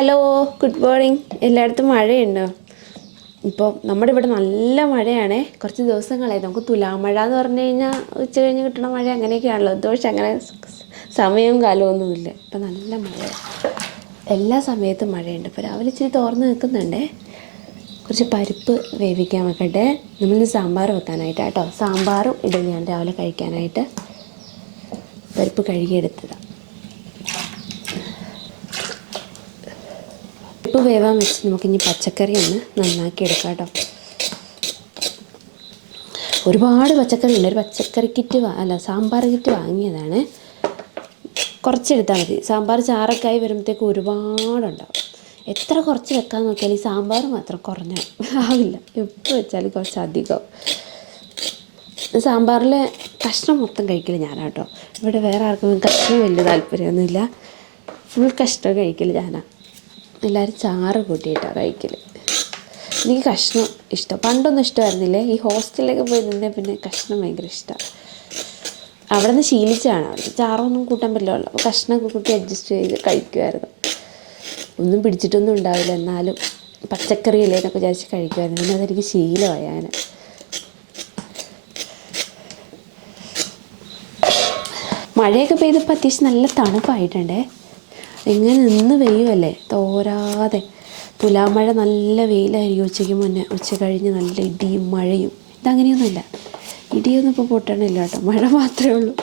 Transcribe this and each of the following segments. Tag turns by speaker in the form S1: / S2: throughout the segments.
S1: Hello good morning എല്ലായിടത്തും മഴയുണ്ടോ? ഇപ്പോൾ നമ്മുടെ ഇവിടെ നല്ല മഴയാണ്. കുറച്ച് ദിവസങ്ങളായി. നമുക്ക് തുലാമഴ എന്ന് പറഞ്ഞു കഴിഞ്ഞാൽ ഉച്ച കഴിഞ്ഞ് കിട്ടുന്ന മഴ അങ്ങനെയൊക്കെയാണല്ലോ. ദോഷം അങ്ങനെ സമയവും കാലവും ഒന്നുമില്ല. ഇപ്പം നല്ല മഴ എല്ലാ സമയത്തും മഴയുണ്ട്. ഇപ്പോൾ രാവിലെ ഇച്ചിരി തോർന്ന് നിൽക്കുന്നുണ്ടേ. കുറച്ച് പരിപ്പ് വേവിക്കാൻ വെക്കട്ടെ. നമ്മളിന്ന് സാമ്പാർ വെക്കാനായിട്ട് കേട്ടോ. സാമ്പാറും ഇടുകയാണ് രാവിലെ കഴിക്കാനായിട്ട്. പരിപ്പ് കഴുകിയെടുത്തതാണ് പരിപ്പ് വേവാൻ വെച്ച് നമുക്കിനി പച്ചക്കറി ഒന്ന് നന്നാക്കി എടുക്കാം കേട്ടോ. ഒരുപാട് പച്ചക്കറി ഉണ്ട്. ഒരു പച്ചക്കറി കിറ്റ് അല്ല സാമ്പാർ കിറ്റ് വാങ്ങിയതാണ്. കുറച്ചെടുത്താൽ മതി. സാമ്പാർ ചാറൊക്കെ ആയി വരുമ്പോഴത്തേക്ക് ഒരുപാടുണ്ടാവും. എത്ര കുറച്ച് വെക്കാൻ നോക്കിയാൽ ഈ സാമ്പാർ മാത്രം കുറഞ്ഞ ആവില്ല. എപ്പോൾ വെച്ചാലും കുറച്ച് അധികം സാമ്പാറിൽ കഷ്ണം മൊത്തം കഴിക്കൽ ഞാനാട്ടോ ഇവിടെ വേറെ ആർക്കും കഷ്ണം വലിയ താല്പര്യമൊന്നുമില്ല. ഫുൾ കഷ്ണം കഴിക്കില്ല ഞാനാ. എല്ലാവരും ചാറ് കൂട്ടിയിട്ടാണ് കഴിക്കൽ എനിക്ക് കഷ്ണം ഇഷ്ടം. പണ്ടൊന്നും ഇഷ്ടമായിരുന്നില്ലേ. ഈ ഹോസ്റ്റലിലൊക്കെ പോയി നിന്നേ പിന്നെ കഷ്ണം ഭയങ്കര ഇഷ്ടമാണ് അവിടെ നിന്ന് ശീലിച്ചാണ് അവിടെ ചാറൊന്നും കൂട്ടാൻ പറ്റില്ല അപ്പോൾ കഷ്ണമൊക്കെ കൂട്ടി അഡ്ജസ്റ്റ് ചെയ്ത് കഴിക്കുമായിരുന്നു ഒന്നും പിടിച്ചിട്ടൊന്നും ഉണ്ടാവില്ല. എന്നാലും പച്ചക്കറിയല്ലേ എന്നൊക്കെ വിചാരിച്ച് കഴിക്കുമായിരുന്നു പിന്നെ അതെനിക്ക് ശീലമായി ഞാൻ മഴയൊക്കെ പെയ്തപ്പോൾ അത്യാവശ്യം നല്ല തണുപ്പായിട്ടുണ്ടേ. ഇങ്ങനെ നിന്ന് പെയ്യുമല്ലേ തോരാതെ. തുലാമഴ നല്ല വെയിലായിരിക്കും ഉച്ചയ്ക്ക് മുന്നേ. ഉച്ച കഴിഞ്ഞ് നല്ല ഇടിയും മഴയും. ഇതങ്ങനെയൊന്നുമില്ല. ഇടിയൊന്നും ഇപ്പോൾ പൊട്ടണില്ല കേട്ടോ. മഴ മാത്രമേ ഉള്ളൂ.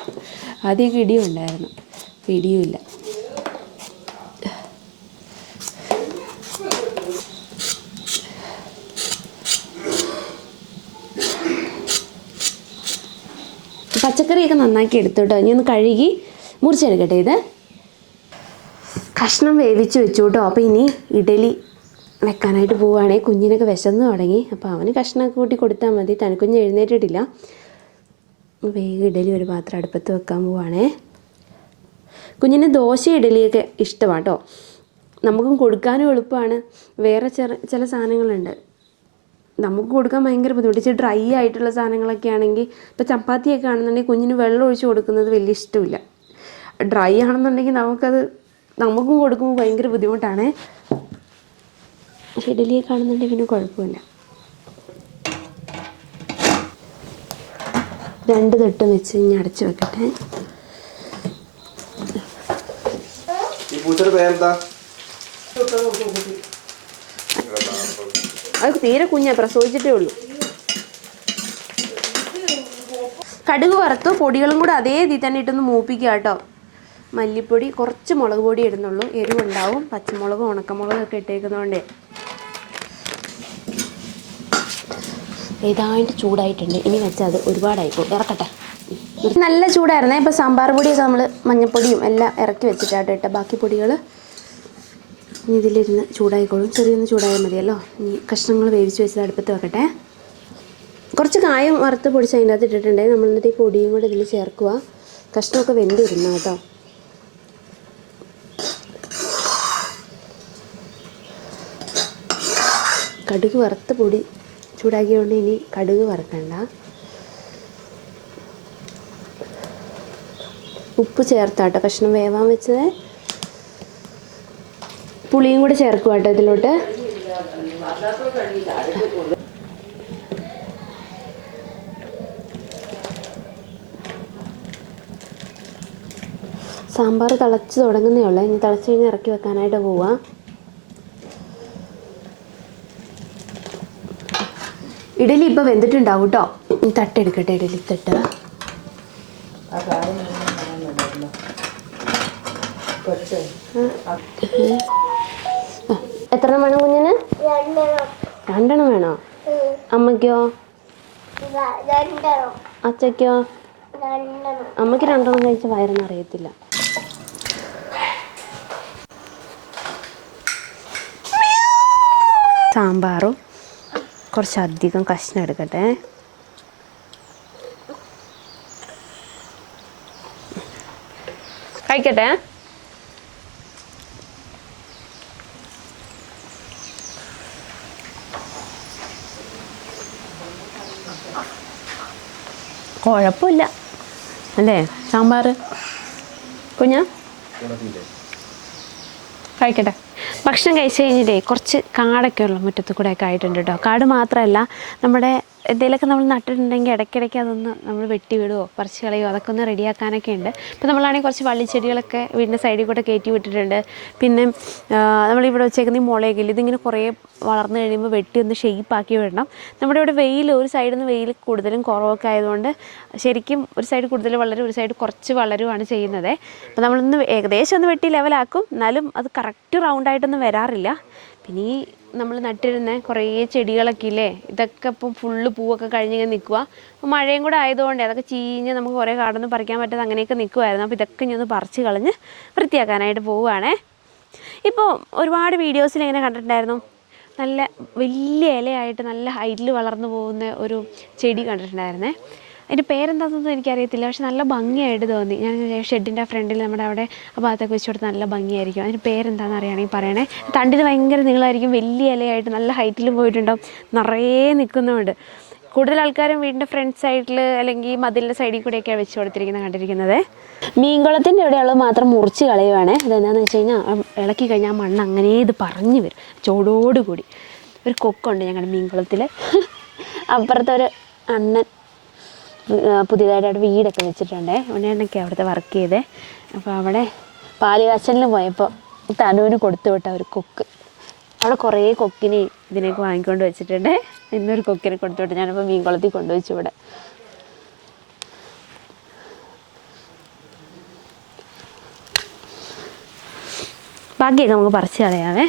S1: ആദ്യമൊക്കെ ഇടിയും ഉണ്ടായിരുന്നു. ഇടിയുമില്ല പച്ചക്കറിയൊക്കെ നന്നാക്കി എടുത്തു കേട്ടോ. ഇനി ഒന്ന് കഴുകി മുറിച്ചെടുക്കട്ടെ ഇത്? കഷ്ണം വേവിച്ച് വെച്ചു കേട്ടോ അപ്പോൾ ഇനി ഇഡലി വെക്കാനായിട്ട് പോവുകയാണെങ്കിൽ കുഞ്ഞിനൊക്കെ വിശന്ന് തുടങ്ങി. അപ്പോൾ അവന് കഷ്ണമൊക്കെ കൂട്ടി കൊടുത്താൽ മതി. തനിക്കുഞ്ഞ് എഴുന്നേറ്റിട്ടില്ല. വേഗം ഇഡലി ഒരു പാത്രം അടുപ്പത്ത് വെക്കാൻ പോവുകയാണേ കുഞ്ഞിന് ദോശ ഇഡലിയൊക്കെ ഇഷ്ടമാണ് കേട്ടോ നമുക്കും കൊടുക്കാനും എളുപ്പമാണ്. വേറെ ചെറ ചില സാധനങ്ങളുണ്ട്. നമുക്ക് കൊടുക്കാൻ ഭയങ്കര ബുദ്ധിമുട്ട്. ഇച്ചിരി ഡ്രൈ ആയിട്ടുള്ള സാധനങ്ങളൊക്കെ ആണെങ്കിൽ ഇപ്പോൾ ചപ്പാത്തിയൊക്കെ ആണെന്നുണ്ടെങ്കിൽ കുഞ്ഞിന് വെള്ളം ഒഴിച്ച് കൊടുക്കുന്നത് വലിയ ഇഷ്ടമില്ല. ഡ്രൈ ആണെന്നുണ്ടെങ്കിൽ നമുക്കത് നമുക്കും കൊടുക്കുമ്പോൾ ഭയങ്കര ബുദ്ധിമുട്ടാണ്. പക്ഷേ ഇഡലിയെ കാണുന്നുണ്ടെങ്കിൽ പിന്നെ കുഴപ്പമില്ല. രണ്ട് തട്ടും വെച്ച് ഇനി അടച്ചു വെക്കട്ടെ. അത് തീരെ കുഞ്ഞ പ്രസവിച്ചിട്ടേ ഉള്ളൂ. കടുക് വറുത്തു പൊടികളും കൂടെ അതേ ഇതിൽ തന്നെ ഇട്ടൊന്ന് മൂപ്പിക്കുക കേട്ടോ. മല്ലിപ്പൊടി കുറച്ച് മുളക് പൊടി ഇടുന്നുള്ളൂ. എരിവുണ്ടാവും. പച്ചമുളകും ഉണക്കമുളകും ഒക്കെ ഇട്ടേക്കുന്നതുകൊണ്ട് ഏതായിട്ട് ചൂടായിട്ടുണ്ട്. ഇനി വെച്ചാൽ അത് ഒരുപാടായിപ്പോൾ ഇറക്കട്ടെ. നല്ല ചൂടായിരുന്നേ. ഇപ്പോൾ സാമ്പാർ പൊടിയൊക്കെ നമ്മൾ മഞ്ഞപ്പൊടിയും എല്ലാം ഇറക്കി വെച്ചിട്ടാണ് ഇട്ട. ബാക്കി പൊടികൾ ഇനി ഇതിലിരുന്ന് ചൂടായിക്കോളും. ചെറിയൊന്ന് ചൂടായാൽ മതിയല്ലോ. ഇനി കഷ്ണങ്ങൾ വേവിച്ച് വെച്ചത് അടുപ്പത്ത് വെക്കട്ടെ. കുറച്ച് കായം വറുത്ത് പൊടിച്ച് അതിന്റെ അകത്ത് ഇട്ടിട്ടുണ്ടെങ്കിൽ നമ്മൾ എന്നിട്ട് ഈ പൊടിയും കൂടെ ഇതിൽ ചേർക്കുക കഷ്ണമൊക്കെ വെന്തിരുന്നു കേട്ടോ. കടുക് വറുത്ത പൊടി ചൂടാക്കിയതുകൊണ്ട് ഇനി കടുക് വറുക്കണ്ട. ഉപ്പ് ചേർത്താട്ടോ കഷ്ണം വേവാൻ വെച്ചത്. പുളിയും കൂടെ ചേർക്കുക കേട്ടോ ഇതിലോട്ട്. സാമ്പാർ തിളച്ച് തുടങ്ങുന്നേ ഉള്ളൂ. ഇനി തിളച്ച് കഴിഞ്ഞ് ഇറക്കി വെക്കാനായിട്ട് പോവാം. ഇഡലി ഇപ്പോൾ വെന്തിട്ടുണ്ടാവും കേട്ടോ ഈ തട്ടെടുക്കട്ടെ ഇഡലി തട്ട്. എത്ര വേണം കുഞ്ഞിന്? രണ്ടെണ്ണം വേണോ? അമ്മയ്ക്കോ? അച്ഛയ്ക്കോ? അമ്മയ്ക്ക് രണ്ടെണ്ണം കഴിച്ച വയറൊന്നും അറിയത്തില്ല. സാമ്പാറും കുറച്ചധികം കഷ്ണം എടുക്കട്ടെ. കഴിക്കട്ടെ. കുഴപ്പമില്ല. അല്ലേ? സാമ്പാർ കുഞ്ഞ? കഴിക്കട്ടെ. ഭക്ഷണം കഴിച്ച് കഴിഞ്ഞിട്ടേ കുറച്ച് കാടൊക്കെ ഉള്ള മുറ്റത്ത് കൂടെ ഒക്കെ ആയിട്ടുണ്ട് കേട്ടോ. കാട് മാത്രമല്ല നമ്മുടെ എന്തെങ്കിലുമൊക്കെ നമ്മൾ നട്ടിട്ടുണ്ടെങ്കിൽ ഇടയ്ക്കിടയ്ക്ക് അതൊന്ന് നമ്മൾ വെട്ടി വിടുവോ? പറിച്ച് കളയോ അതൊക്കെ ഒന്ന് റെഡിയാക്കാനൊക്കെ ഉണ്ട്. ഇപ്പോൾ നമ്മളാണെങ്കിൽ കുറച്ച് വള്ളിച്ചെടികളൊക്കെ വീടിന്റെ സൈഡിൽ കൂടെ കയറ്റി വിട്ടിട്ടുണ്ട്. പിന്നെ നമ്മളിവിടെ വെച്ചേക്കുന്ന ഈ മുളയൊക്കെ ഇതിങ്ങനെ കുറേ വളർന്നു കഴിയുമ്പോൾ വെട്ടി ഒന്ന് ഷെയ്പ്പാക്കി വിടണം. നമ്മുടെ ഇവിടെ വെയിൽ ഒരു സൈഡിൽ നിന്ന് വെയിൽ കൂടുതലും കുറവൊക്കെ ആയതുകൊണ്ട് ശരിക്കും ഒരു സൈഡ് കൂടുതൽ വളരും ഒരു സൈഡ് കുറച്ച് വളരുവാണ് ചെയ്യുന്നത്. അപ്പോൾ നമ്മളൊന്ന് ഏകദേശം ഒന്ന് വെട്ടി ലെവലാക്കും എന്നാലും അത് കറക്റ്റ് റൗണ്ടായിട്ടൊന്നും വരാറില്ല. പിന്നെ ഈ നമ്മൾ നട്ടിരുന്ന കുറേ ചെടികളൊക്കെ ഇല്ലേ ഇതൊക്കെ ഇപ്പം ഫുള്ള് പൂവൊക്കെ കഴിഞ്ഞിങ്ങനെ നിൽക്കുക അപ്പോൾ മഴയും കൂടെ ആയതുകൊണ്ട് അതൊക്കെ ചീഞ്ഞ് നമുക്ക് കുറേ കാടൊന്നും പറിക്കാൻ പറ്റാതെ അങ്ങനെയൊക്കെ നിൽക്കുമായിരുന്നു അപ്പോൾ ഇതൊക്കെ ഇനി ഒന്ന് പറിച്ച് കളഞ്ഞ് വൃത്തിയാക്കാനായിട്ട് പോവുകയാണേ. ഇപ്പോൾ ഒരുപാട് വീഡിയോസിൽ ഇങ്ങനെ കണ്ടിട്ടുണ്ടായിരുന്നു. നല്ല വലിയ ഇലയായിട്ട് നല്ല ഹൈറ്റിൽ വളർന്നു പോകുന്ന ഒരു ചെടി കണ്ടിട്ടുണ്ടായിരുന്നേ. അതിന്റെ പേരെന്താണെന്നൊന്നും എനിക്കറിയത്തില്ല. പക്ഷെ നല്ല ഭംഗിയായിട്ട് തോന്നി. ഞാൻ ഷെഡിന്റെ ഫ്രണ്ടിൽ നമ്മുടെ അവിടെ ആ ഭാഗത്തൊക്കെ വെച്ച് കൊടുത്ത് നല്ല ഭംഗിയായിരിക്കും. അതിന്റെ പേരെന്താണെന്ന് അറിയുകയാണെങ്കിൽ പറയണേ. തണ്ടിന് ഭയങ്കര നീളമായിരിക്കും വലിയ ഇലയായിട്ട് നല്ല ഹൈറ്റിൽ പോയിട്ടുണ്ടാവും. നിറയെ നിൽക്കുന്നുണ്ട്. കൂടുതൽ ആൾക്കാരും വീടിന്റെ ഫ്രണ്ട് സൈഡിൽ അല്ലെങ്കിൽ മതിലിന്റെ സൈഡിൽ കൂടെയൊക്കെയാണ് വെച്ച് കൊടുത്തിരിക്കുന്നത് കണ്ടിരിക്കുന്നത്. മീൻകുളത്തിന്റെ ഇവിടെയുള്ളത് മാത്രം മുറിച്ച് കളയുവാണ്. അതെന്താണെന്ന് വെച്ച് കഴിഞ്ഞാൽ ഇളക്കി കഴിഞ്ഞാൽ മണ്ണ് അങ്ങനെ ഇത് പറഞ്ഞു വരും. ചോടോടുകൂടി ഒരു കൊക്കുണ്ട് ഞങ്ങളുടെ മീൻകുളത്തിൽ അപ്പുറത്തൊരു അണ്ണൻ. പുതിയതായിട്ട് വീടൊക്കെ വെച്ചിട്ടുണ്ട്. ഉണ്ണിയണ്ണൊക്കെ അവിടുത്തെ വർക്ക് ചെയ്തേ. അപ്പോൾ അവിടെ പാലുകാച്ചലിന് പോയപ്പോൾ തനുവിന് കൊടുത്തു വിട്ട ഒരു കൊക്ക്. അവിടെ കുറേ കൊക്കിനെ ഇതിനൊക്കെ വാങ്ങിക്കൊണ്ട് വെച്ചിട്ടുണ്ട്. ഇന്നൊരു കൊക്കിനെ കൊടുത്തു വിട്ട്. ഞാനിപ്പോൾ മീൻകുളത്തിൽ കൊണ്ടുവച്ചു ഇവിടെ. ബാക്കിയൊക്കെ നമുക്ക് പറിച്ചു കളയാവേ.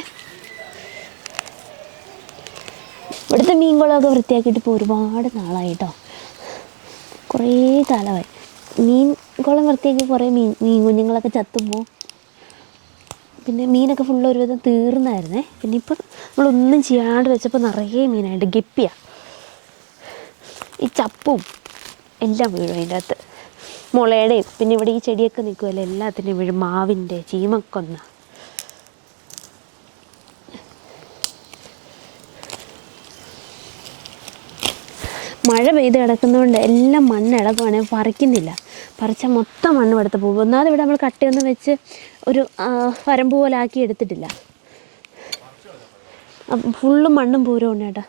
S1: ഇവിടുത്തെ മീൻകുളമൊക്കെ വൃത്തിയാക്കിയിട്ട് ഇപ്പോൾ ഒരുപാട് നാളായി കേട്ടോ കുറേ കാലമായി. മീൻ കുളം വൃത്തിയാക്കി കുറേ മീൻ മീൻ കുഞ്ഞുങ്ങളൊക്കെ ചത്തുമ്പോൾ പിന്നെ മീനൊക്കെ ഫുള്ള് ഒരുവിധം തീർന്നായിരുന്നേ. പിന്നെ ഇപ്പം നമ്മളൊന്നും ചെയ്യാണ്ട് വെച്ചപ്പോൾ നിറയെ മീനായിട്ട് ഗപ്പിയാണ് ഈ ചപ്പും എല്ലാം വീഴും അതിന്റെ അകത്ത്. മുളയുടെയും പിന്നെ ഇവിടെ ഈ ചെടിയൊക്കെ നിൽക്കുമല്ലോ എല്ലാത്തിന്റെയും വീഴും. മാവിന്റെ ചീമക്കൊന്ന. മഴ പെയ്ത് കിടക്കുന്നതുകൊണ്ട് എല്ലാം മണ്ണ് ഇളകുവാണെങ്കിൽ പറിക്കുന്നില്ല. പറിച്ചാൽ മൊത്തം മണ്ണ് എടുത്ത് പോകും. ഒന്നാമത് ഇവിടെ നമ്മൾ കട്ടയൊന്നും വെച്ച് ഒരു വരമ്പ് പോലെ ആക്കി എടുത്തിട്ടില്ല. ഫുള്ളും മണ്ണും പൂരമുണ്ട് ചേട്ടാ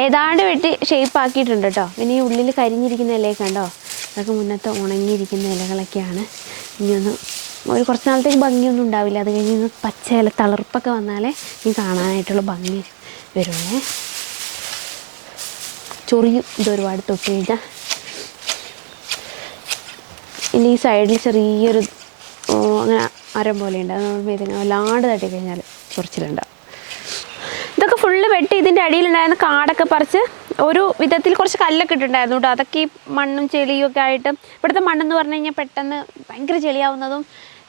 S1: ഏതാണ്ട് വെട്ടി ഷേപ്പ് ആക്കിയിട്ടുണ്ട് കേട്ടോ പിന്നെ ഈ ഉള്ളിൽ കരിഞ്ഞിരിക്കുന്ന ഇലയൊക്കെ കണ്ടോ? അതൊക്കെ മുന്നത്തെ ഉണങ്ങിയിരിക്കുന്ന ഇലകളൊക്കെയാണ്. ഇനിയൊന്ന് ഒരു കുറച്ച് നാളത്തേക്ക് ഭംഗിയൊന്നും ഉണ്ടാവില്ല. അത് കഴിഞ്ഞ് ഇന്ന് പച്ച ഇല തളിർപ്പൊക്കെ വന്നാലേ ഇനി കാണാനായിട്ടുള്ള ഭംഗി വരുള്ളേ. ചൊറിയും ഇത് ഒരുപാട് തൊട്ട് കഴിഞ്ഞാൽ ഇനി ഈ സൈഡിൽ ചെറിയൊരു അങ്ങനെ അരം പോലെ ഉണ്ട്. അത് നമ്മൾ വല്ലാണ്ട് തട്ടി കഴിഞ്ഞാൽ ചൊറിച്ചിലുണ്ടാവും. ഫുള്ള് വെട്ടി ഇതിന്റെ അടിയിലുണ്ടായിരുന്ന കാടൊക്കെ പറിച്ച് ഒരു വിധത്തിൽ കുറച്ച് കല്ലൊക്കെ ഇട്ടിട്ടുണ്ടായിരുന്നു കേട്ടോ. അതൊക്കെ ഈ മണ്ണും ചെളിയും ഒക്കെ ആയിട്ട് ഇവിടുത്തെ മണ്ണെന്ന് പറഞ്ഞു കഴിഞ്ഞാൽ പെട്ടെന്ന് ഭയങ്കര ചെളിയാവുന്നതും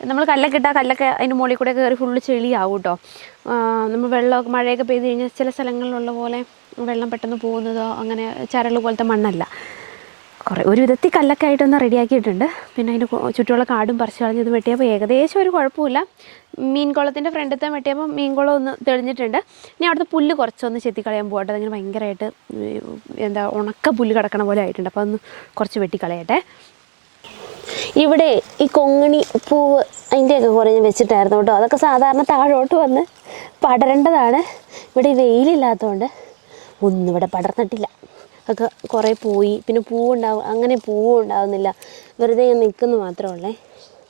S1: നമ്മൾ കല്ലൊക്കെ ഇട്ടാൽ കല്ലൊക്കെ അതിന്റെ മുകളിൽ കൂടെ കയറി ഫുള്ള് ചെളിയാവും കേട്ടോ. നമ്മൾ വെള്ളമൊക്കെ മഴയൊക്കെ പെയ്ത് കഴിഞ്ഞാൽ ചില സ്ഥലങ്ങളിലുള്ള പോലെ വെള്ളം പെട്ടെന്ന് പോകുന്നതോ അങ്ങനെ ചരൽ പോലത്തെ മണ്ണല്ല. കുറേ ഒരു വിധത്തിൽ കല്ലൊക്കെ ആയിട്ടൊന്ന് റെഡിയാക്കിയിട്ടുണ്ട്. പിന്നെ കു- ചുറ്റുമുള്ള കാടും പറിച്ച് കളഞ്ഞത് വെട്ടിയപ്പോൾ ഏകദേശം ഒരു കുഴപ്പമില്ല. മീൻകുളത്തിന്റെ ഫ്രണ്ടത്തെ വെട്ടിയപ്പോൾ മീൻകുളം ഒന്ന് തെളിഞ്ഞിട്ടുണ്ട്. ഇനി അവിടുത്തെ പുല്ല് കുറച്ചൊന്ന് ചെത്തിക്കളയാൻ പോകട്ടെ. അതിങ്ങനെ ഭയങ്കരമായിട്ട് എന്താ ഉണക്ക പുല്ല് കിടക്കണ പോലെ ആയിട്ടുണ്ട്. അപ്പോൾ ഒന്ന് കുറച്ച് വെട്ടിക്കളയട്ടെ. ഇവിടെ ഈ കൊങ്ങണി പൂവ് അതിന്റെയൊക്കെ കുറേ ഞാൻ വെച്ചിട്ടായിരുന്നു കേട്ടോ. അതൊക്കെ സാധാരണ താഴോട്ട് വന്ന് പടരേണ്ടതാണ്. ഇവിടെ വെയിലില്ലാത്തതുകൊണ്ട് ഒന്നും ഇവിടെ പടർന്നിട്ടില്ല. ഒക്കെ കുറേ പോയി. പിന്നെ പൂവുണ്ടാവും അങ്ങനെ പൂവും ഉണ്ടാവുന്നില്ല വെറുതെ ഇങ്ങനെ നിൽക്കുന്നു മാത്രമേ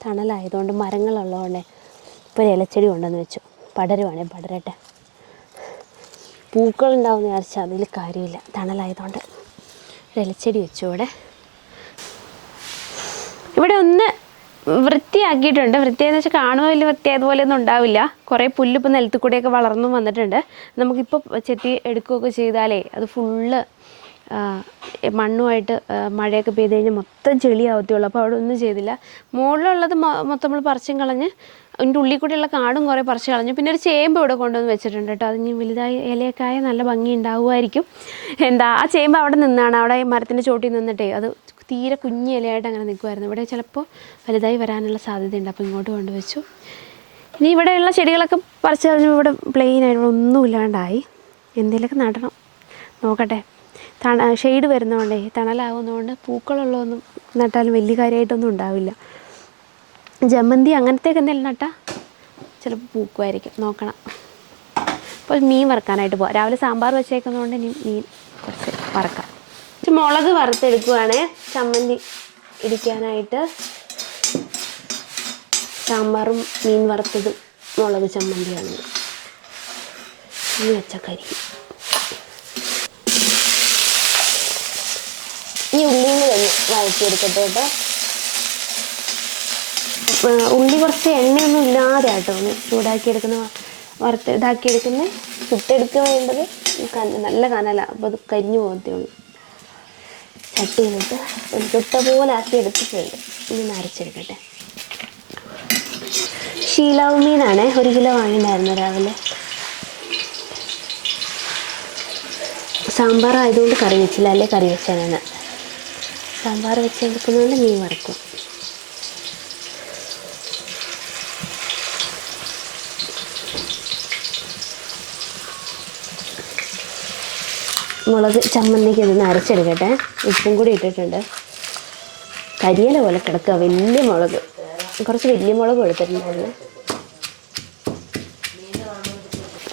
S1: തണലായതുകൊണ്ട് മരങ്ങളുള്ളതുകൊണ്ടേ ഇപ്പോൾ ഇലച്ചെടി കൊണ്ടുവന്ന് വെച്ചു. പടരുവാണേ പടരട്ടെ. പൂക്കൾ ഉണ്ടാവുന്ന വിചാരിച്ചാൽ അതിൽ കാര്യമില്ല. തണലായതുകൊണ്ട് ഇലച്ചെടി വെച്ചു ഇവിടെ. ഇവിടെ ഒന്ന് വൃത്തിയാക്കിയിട്ടുണ്ട്. വൃത്തിയെന്ന് വെച്ചാൽ കാണുമോ വലിയ വൃത്തിയായതുപോലെ ഒന്നും ഉണ്ടാവില്ല. കുറേ പുല്ലിപ്പോൾ നിലത്ത് കൂടെയൊക്കെ വളർന്നു വന്നിട്ടുണ്ട്. നമുക്കിപ്പോൾ ചെത്തി എടുക്കുകയൊക്കെ ചെയ്താലേ അത് ഫുള്ള് മണ്ണുമായിട്ട് മഴയൊക്കെ പെയ്ത് കഴിഞ്ഞാൽ മൊത്തം ചെളിയാവത്തേയുള്ളൂ. അപ്പോൾ അവിടെ ഒന്നും ചെയ്തില്ല. മുകളിലുള്ളത് മൊത്തം നമ്മൾ പറിച്ചും കളഞ്ഞ് അതിന്റെ ഉള്ളിൽ കൂടെയുള്ള കാടും കുറേ പറിച്ച് കളഞ്ഞു പിന്നെ ഒരു ചേമ്പ് ഇവിടെ കൊണ്ടുവന്ന് വെച്ചിട്ടുണ്ട് കേട്ടോ. അതിന് വലുതായി ഇലയൊക്കെ നല്ല ഭംഗി ഉണ്ടാവുമായിരിക്കും. എന്താ ആ ചേമ്പ് അവിടെ നിന്നാണ്. അവിടെ മരത്തിന്റെ ചോട്ടിൽ നിന്നിട്ടേ അത് തീരെ കുഞ്ഞി ഇലയായിട്ട് അങ്ങനെ നിൽക്കുമായിരുന്നു ഇവിടെ ചിലപ്പോൾ വലുതായി വരാനുള്ള സാധ്യതയുണ്ട്. അപ്പോൾ ഇങ്ങോട്ട് കൊണ്ടുവച്ചു. ഇനി ഇവിടെയുള്ള ചെടികളൊക്കെ പറിച്ച് കളഞ്ഞു. ഇവിടെ പ്ലെയിൻ ആയിട്ട് ഒന്നും ഇല്ലാണ്ടായി എന്തെങ്കിലുമൊക്കെ നടണം. നോക്കട്ടെ. തണ ഷെയ്ഡ് വരുന്നതുകൊണ്ടേ തണലാകുന്നതുകൊണ്ട് പൂക്കളുള്ളതൊന്നും നട്ടാലും വലിയ കാര്യമായിട്ടൊന്നും ഉണ്ടാവില്ല. ജമന്തി അങ്ങനത്തെയൊക്കെ എന്തെങ്കിലും നട്ടാൽ ചിലപ്പോൾ പൂക്കുമായിരിക്കും നോക്കണം. അപ്പോൾ മീൻ വറക്കാനായിട്ട് പോവാം. രാവിലെ സാമ്പാർ വെച്ചേക്കുന്നതുകൊണ്ട് ഇനി മീൻ കുറച്ച് വറക്കാം. കുറച്ച് മുളക് വറുത്തെടുക്കുവാണേ. ചമ്മന്തി ഇടിക്കാനായിട്ട് സാമ്പാറും മീൻ വറുത്തതും മുളക് ചമ്മന്തിയാണ്. ഈ വെച്ചക്കരി വഴറ്റിയെടുക്കട്ടെ കേട്ടോ. ആ, ഉള്ളി കുറച്ച് എണ്ണയൊന്നും ഇല്ലാതെ ആട്ടോ ഒന്ന് ചൂടാക്കിയെടുക്കുന്ന വറുത്ത് ഇതാക്കിയെടുക്കുന്ന ചുട്ടെടുക്കുക വേണ്ടത് നല്ല കനല. അപ്പോൾ അത് കരിഞ്ഞു പോകത്തേ ഉള്ളൂ. എന്നിട്ട് ഒരു ചുട്ട പോലെ ആക്കി എടുത്തിട്ടുണ്ട്. ഇനി നരച്ചെടുക്കട്ടെ ഷീലാവ് മീനാണ് ഒരു കിലോ വാങ്ങിയിട്ടുണ്ടായിരുന്നു രാവിലെ. സാമ്പാർ ആയതുകൊണ്ട് കറി വെച്ചില്ല. അല്ലേ കറി വെച്ചാണ് സാമ്പാർ വെച്ചെടുക്കുന്നതുകൊണ്ട് മീൻ വറുക്കും. മുളക് ചമ്മന്തിക്ക് ഇതൊന്ന് അരച്ചെടുക്കട്ടെ. ഉപ്പും കൂടി ഇട്ടിട്ടുണ്ട്. കരിയല പോലെ കിടക്കുക വലിയ മുളക്. കുറച്ച് വലിയ മുളക് എടുത്തിട്ടുണ്ടായിരുന്നു.